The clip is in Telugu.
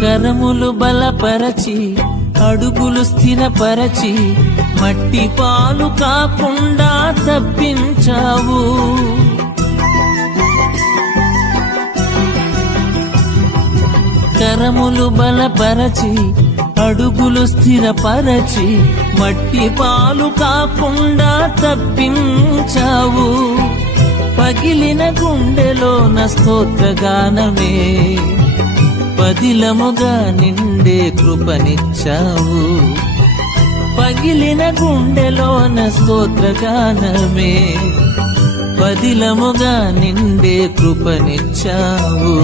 కరములు బలపరచి అడుగులు స్థిరపరచి మట్టి పాలు కాకుండా తప్పించావు. కరములు బలపరచి అడుగులు స్థిరపరచి మట్టి పాలు కాకుండా తప్పించావు. పగిలిన గుండెలోన స్తోత్రగానమే పదిలముగా నిండే కృపనిచ్చావు. పగిలిన గుండెలోన స్తోత్రగానమే పదిలముగా నిండే కృపనిచ్చావు.